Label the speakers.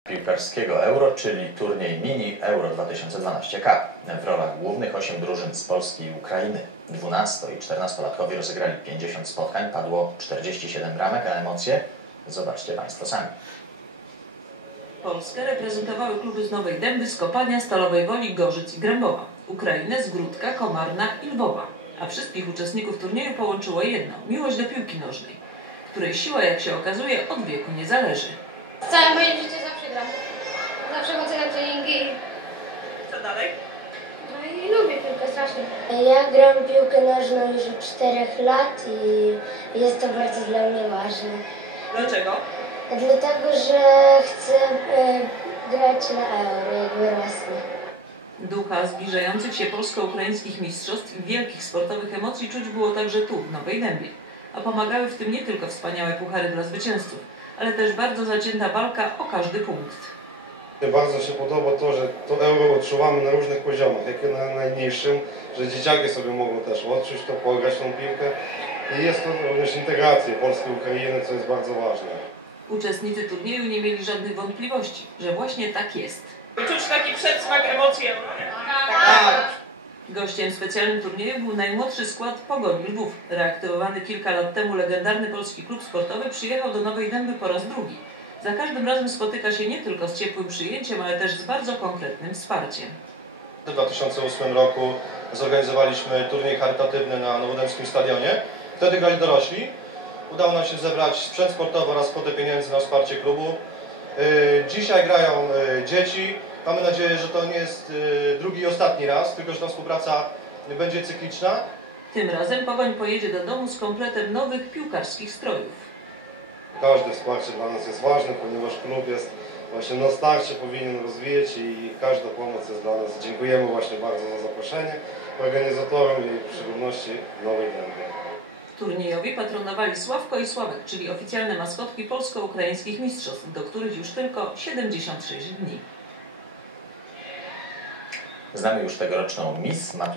Speaker 1: piłkarskiego Euro, czyli turniej Mini Euro 2012 Cup. W rolach głównych 8 drużyn z Polski i Ukrainy. 12- i 14-latkowie rozegrali 50 spotkań, padło 47 bramek, a emocje zobaczcie Państwo sami.
Speaker 2: Polskę reprezentowały kluby z Nowej Dęby, z Kopania, Stalowej Woli, Gorzyc i Grębowa. Ukrainę z Gródka, Komarna i Lwowa. A wszystkich uczestników turnieju połączyło jedno – miłość do piłki nożnej, której siła, jak się okazuje, od wieku nie zależy.
Speaker 3: Całe moje życie zawsze gram. Zawsze chodzę na treningi.
Speaker 2: Co dalej?
Speaker 3: No i lubię piłkę strasznie.
Speaker 4: Ja gram piłkę nożną już od 4 lat i jest to bardzo dla mnie ważne.
Speaker 2: Dlaczego?
Speaker 4: Dlatego, że chcę grać na Euro, jak wyrosnę.
Speaker 2: Ducha zbliżających się polsko-ukraińskich mistrzostw i wielkich sportowych emocji czuć było także tu, w Nowej Dębie. A pomagały w tym nie tylko wspaniałe puchary dla zwycięzców, ale też bardzo zacięta walka o każdy punkt.
Speaker 5: Bardzo się podoba to, że to Euro odczuwamy na różnych poziomach, jak i na najniższym, że dzieciaki sobie mogą też odczuć to, pograć tą piłkę. I jest to również integracja Polski i Ukrainy, co jest bardzo ważne.
Speaker 2: Uczestnicy turnieju nie mieli żadnych wątpliwości, że właśnie tak jest.
Speaker 6: Czuć taki przedsmak emocji Euro, nie?
Speaker 2: Tak. Gościem specjalnym turnieju był najmłodszy skład Pogoni Lwów. Reaktywowany kilka lat temu legendarny polski klub sportowy przyjechał do Nowej Dęby po raz drugi. Za każdym razem spotyka się nie tylko z ciepłym przyjęciem, ale też z bardzo konkretnym wsparciem.
Speaker 5: W 2008 roku zorganizowaliśmy turniej charytatywny na Nowodębskim Stadionie. Wtedy grali dorośli. Udało nam się zebrać sprzęt sportowy oraz kwotę pieniędzy na wsparcie klubu. Dzisiaj grają dzieci. Mamy nadzieję, że to nie jest drugi i ostatni raz, tylko że ta współpraca będzie cykliczna.
Speaker 2: Tym razem Pogoń pojedzie do domu z kompletem nowych piłkarskich strojów.
Speaker 5: Każde wsparcie dla nas jest ważne, ponieważ klub jest właśnie na starcie, powinien rozwijać i każda pomoc jest dla nas. Dziękujemy właśnie bardzo za zaproszenie organizatorom i w szczególności Nowej Dębie.
Speaker 2: Turniejowi patronowali Sławko i Sławek, czyli oficjalne maskotki polsko-ukraińskich mistrzostw, do których już tylko 76 dni.
Speaker 1: Znamy już tegoroczną Miss